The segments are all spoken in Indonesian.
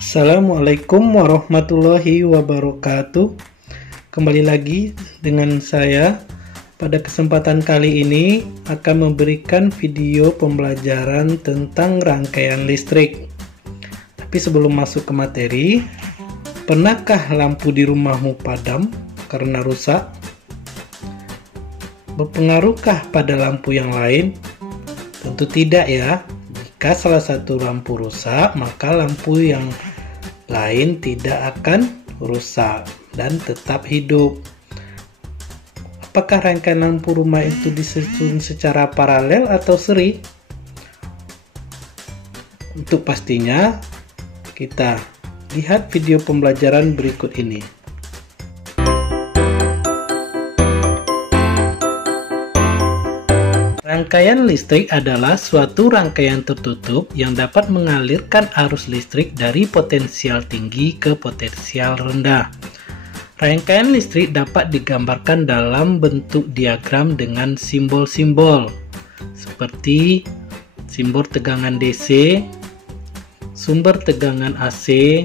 Assalamualaikum warahmatullahi wabarakatuh. Kembali lagi dengan saya. Pada kesempatan kali ini akan memberikan video pembelajaran tentang rangkaian listrik. Tapi sebelum masuk ke materi, pernahkah lampu di rumahmu padam karena rusak? Berpengaruhkah pada lampu yang lain? Tentu tidak ya. Jika salah satu lampu rusak, maka lampu yang lain tidak akan rusak dan tetap hidup. Apakah rangkaian lampu rumah itu disusun secara paralel atau seri? Untuk pastinya, kita lihat video pembelajaran berikut ini. Rangkaian listrik adalah suatu rangkaian tertutup yang dapat mengalirkan arus listrik dari potensial tinggi ke potensial rendah. Rangkaian listrik dapat digambarkan dalam bentuk diagram dengan simbol-simbol seperti simbol tegangan DC, sumber tegangan AC,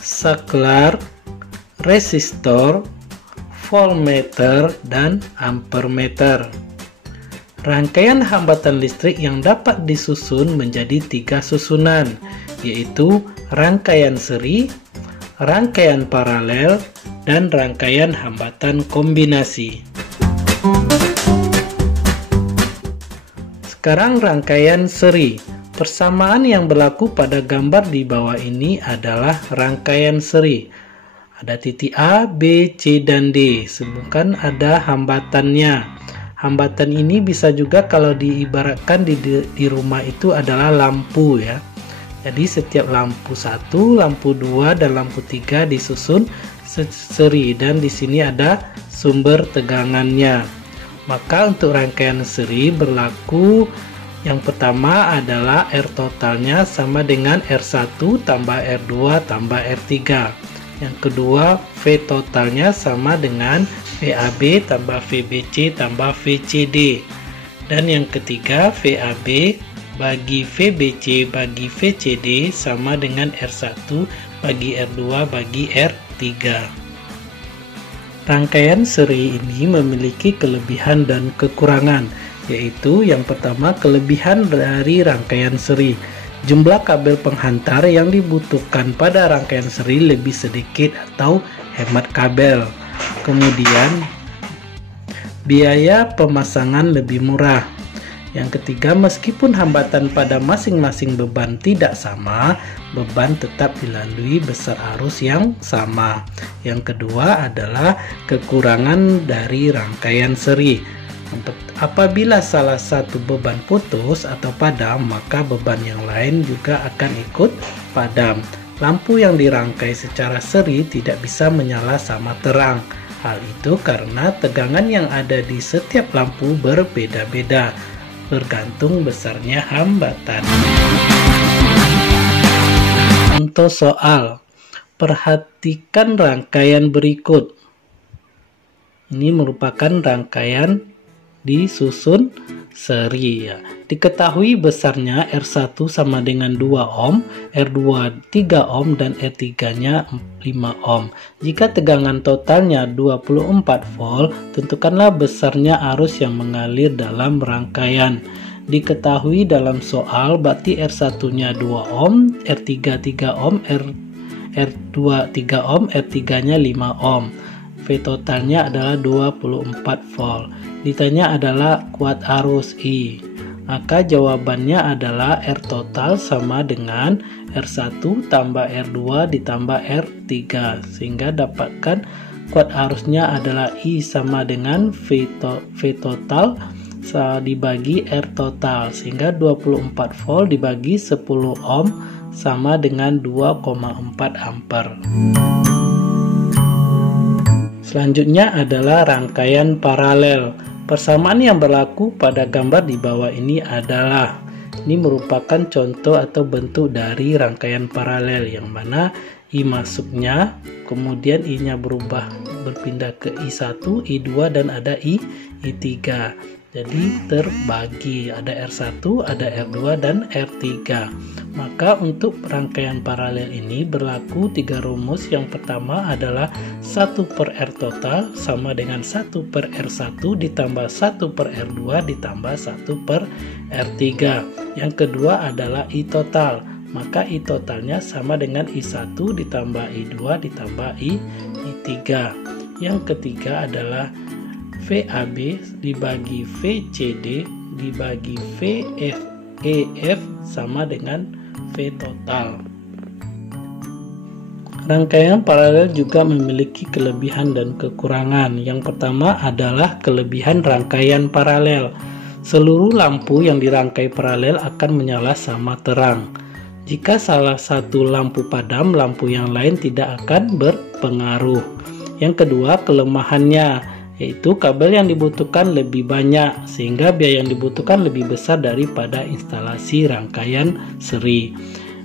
saklar, resistor, voltmeter, dan ampermeter. Rangkaian hambatan listrik yang dapat disusun menjadi 3 susunan, yaitu rangkaian seri, rangkaian paralel, dan rangkaian hambatan kombinasi. Sekarang rangkaian seri. Persamaan yang berlaku pada gambar di bawah ini adalah rangkaian seri. Ada titik A, B, C, dan D. Sebutkan ada hambatannya. Hambatan ini bisa juga kalau diibaratkan di rumah itu adalah lampu ya. Jadi setiap lampu 1, lampu 2, dan lampu 3 disusun seri dan di sini ada sumber tegangannya. Maka untuk rangkaian seri berlaku yang pertama adalah R totalnya sama dengan R1 tambah R2 tambah R3. Yang kedua V totalnya sama dengan VAB tambah VBC tambah VCD. Dan yang ketiga VAB bagi VBC bagi VCD sama dengan R1 bagi R2 bagi R3. Rangkaian seri ini memiliki kelebihan dan kekurangan, yaitu yang pertama kelebihan dari rangkaian seri. Jumlah kabel penghantar yang dibutuhkan pada rangkaian seri lebih sedikit atau hemat kabel. Kemudian biaya pemasangan lebih murah. Yang ketiga, meskipun hambatan pada masing-masing beban tidak sama, beban tetap dilalui besar arus yang sama. Yang kedua adalah kekurangan dari rangkaian seri. Apabila salah satu beban putus atau padam, maka beban yang lain juga akan ikut padam. Lampu yang dirangkai secara seri tidak bisa menyala sama terang. Hal itu karena tegangan yang ada di setiap lampu berbeda-beda, bergantung besarnya hambatan. Contoh soal. Perhatikan rangkaian berikut. Ini merupakan rangkaian disusun seri ya. Diketahui besarnya R1 sama dengan 2 ohm, R2 3 ohm, dan R3-nya 5 ohm. Jika tegangan totalnya 24 volt, tentukanlah besarnya arus yang mengalir dalam rangkaian. Diketahui dalam soal berarti R1-nya 2 ohm, R3 3 ohm, R2 3 ohm, R3-nya 5 ohm. V totalnya adalah 24 volt. Ditanya adalah kuat arus I. Maka jawabannya adalah R total sama dengan R1 tambah R2 ditambah R3. Sehingga dapatkan kuat arusnya adalah I sama dengan V total dibagi R total. Sehingga 24 volt dibagi 10 ohm sama dengan 2,4 ampere. Selanjutnya adalah rangkaian paralel. Persamaan yang berlaku pada gambar di bawah ini adalah, ini merupakan contoh atau bentuk dari rangkaian paralel yang mana I masuknya, kemudian I-nya berpindah ke I1, I2 dan ada I3. Jadi terbagi, ada R1, ada R2 dan R3. Maka untuk rangkaian paralel ini berlaku 3 rumus. Yang pertama adalah 1/R total sama dengan 1/R1 ditambah 1/R2 ditambah 1/R3. Yang kedua adalah I total. Maka I totalnya sama dengan I1 ditambah I2 ditambah I3. Yang ketiga adalah VAB dibagi VCD dibagi VEF sama dengan V total. Rangkaian paralel juga memiliki kelebihan dan kekurangan. Yang pertama adalah kelebihan rangkaian paralel. Seluruh lampu yang dirangkai paralel akan menyala sama terang. Jika salah satu lampu padam, lampu yang lain tidak akan berpengaruh. Yang kedua, kelemahannya yaitu kabel yang dibutuhkan lebih banyak sehingga biaya yang dibutuhkan lebih besar daripada instalasi rangkaian seri.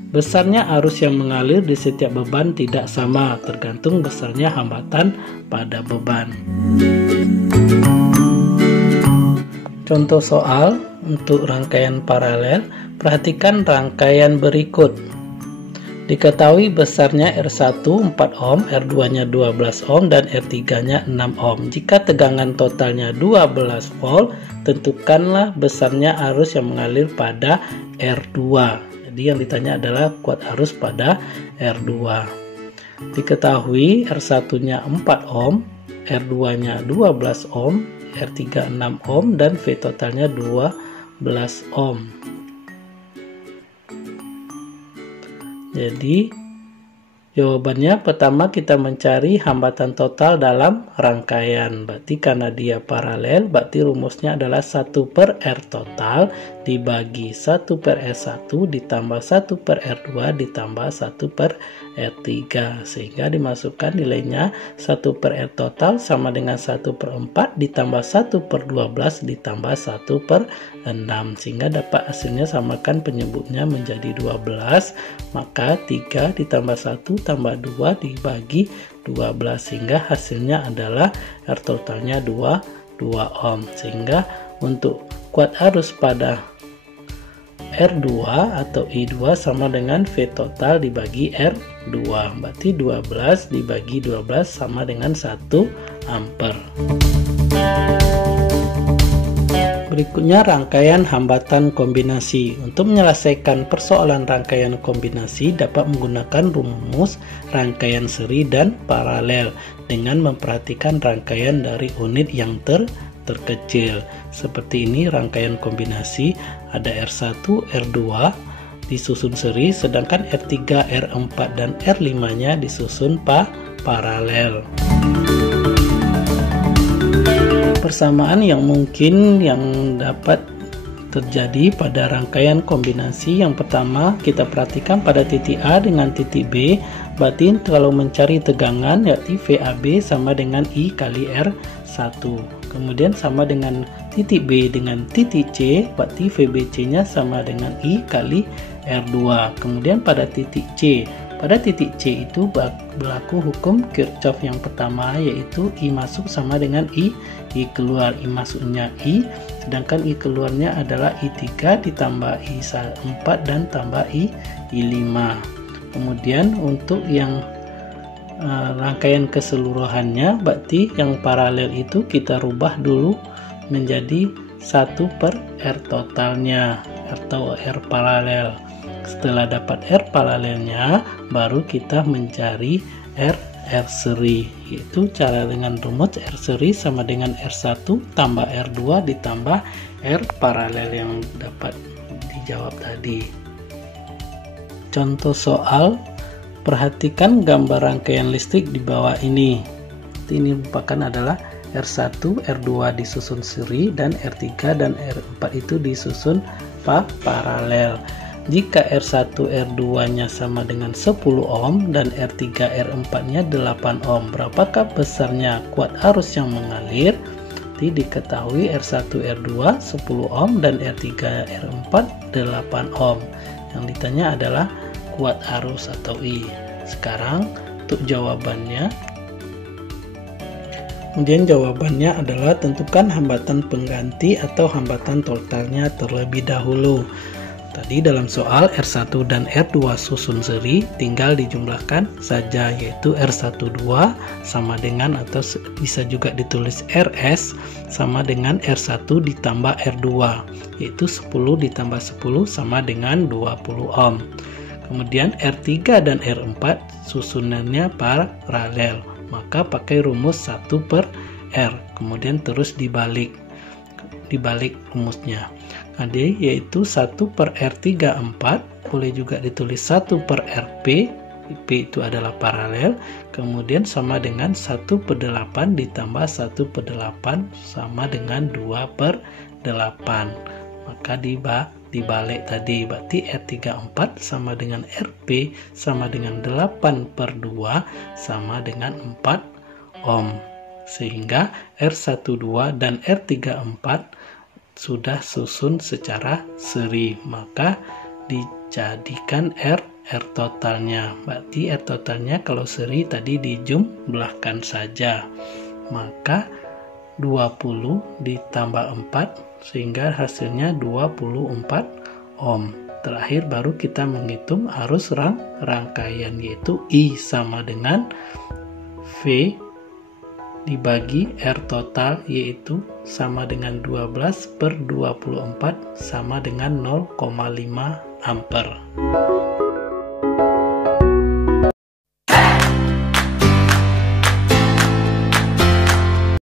Besarnya arus yang mengalir di setiap beban tidak sama, tergantung besarnya hambatan pada beban. Contoh soal untuk rangkaian paralel, perhatikan rangkaian berikut. Diketahui besarnya R1 4 ohm, R2-nya 12 ohm, dan R3-nya 6 ohm. Jika tegangan totalnya 12 volt, tentukanlah besarnya arus yang mengalir pada R2. Jadi yang ditanya adalah kuat arus pada R2. Diketahui R1-nya 4 ohm, R2-nya 12 ohm, R3 6 ohm, dan V totalnya 12 ohm. Jadi jawabannya pertama kita mencari hambatan total dalam rangkaian. Berarti karena dia paralel, berarti rumusnya adalah 1/R total dibagi 1/R1 ditambah 1/R2 ditambah 1/R3. Sehingga dimasukkan nilainya 1/R total sama dengan 1/4 ditambah 1/12 ditambah 1/6. Sehingga dapat hasilnya samakan penyebutnya menjadi 12. Maka 3 ditambah 1 tambah 2 dibagi 12 sehingga hasilnya adalah R totalnya 2 ohm. Sehingga untuk kuat arus pada R2 atau I2 sama dengan V total dibagi R2. Berarti 12 dibagi 12 sama dengan 1 ampere. Berikutnya rangkaian hambatan kombinasi. Untuk menyelesaikan persoalan rangkaian kombinasi dapat menggunakan rumus rangkaian seri dan paralel dengan memperhatikan rangkaian dari unit yang terkecil. Seperti ini rangkaian kombinasi, ada R1, R2 disusun seri, sedangkan R3, R4 dan R5-nya disusun paralel. Persamaan yang mungkin yang dapat terjadi pada rangkaian kombinasi, yang pertama kita perhatikan pada titik A dengan titik B, berarti kalau mencari tegangan yaitu VAB sama dengan I kali R1. Kemudian sama dengan titik B dengan titik C, berarti VBC-nya sama dengan I kali R2. Kemudian pada titik C, pada titik C itu berlaku hukum Kirchhoff yang pertama, yaitu I masuk sama dengan I keluar. I masuknya I, sedangkan I keluarnya adalah I3 ditambah I4 dan tambah I5. Kemudian untuk yang rangkaian keseluruhannya, berarti yang paralel itu kita rubah dulu menjadi 1/R totalnya atau R paralel. Setelah dapat R paralelnya, baru kita mencari R seri, yaitu cara dengan rumus R seri sama dengan R1 tambah R2 ditambah R paralel yang dapat dijawab tadi. Contoh soal, perhatikan gambar rangkaian listrik di bawah ini. Ini merupakan adalah R1, R2 disusun seri dan R3 dan R4 itu disusun paralel. Jika R1, R2-nya sama dengan 10 ohm dan R3, R4-nya 8 ohm, berapakah besarnya kuat arus yang mengalir? Diketahui R1, R2 10 ohm dan R3, R4 8 ohm. Yang ditanya adalah kuat arus atau I. Sekarang untuk jawabannya. Kemudian jawabannya adalah tentukan hambatan pengganti atau hambatan totalnya terlebih dahulu. Tadi dalam soal R1 dan R2 susun seri tinggal dijumlahkan saja, yaitu R12 sama dengan atau bisa juga ditulis RS sama dengan R1 ditambah R2, yaitu 10 ditambah 10 sama dengan 20 ohm. Kemudian R3 dan R4 susunannya paralel, maka pakai rumus 1/R, kemudian terus dibalik rumusnya. Yaitu 1/R34, boleh juga ditulis 1/RP, P itu adalah paralel, kemudian sama dengan 1/8 ditambah 1/8 sama dengan 2/8, maka dibalik tadi, berarti R34 sama dengan RP sama dengan 8/2 sama dengan 4 ohm, sehingga R12 dan R34 sudah susun secara seri, maka dijadikan R totalnya. Berarti R totalnya kalau seri tadi dijumlahkan saja, maka 20 ditambah 4 sehingga hasilnya 24 ohm. Terakhir baru kita menghitung arus rangkaian, yaitu I sama dengan V dibagi R total, yaitu sama dengan 12/24 sama dengan 0,5 ampere.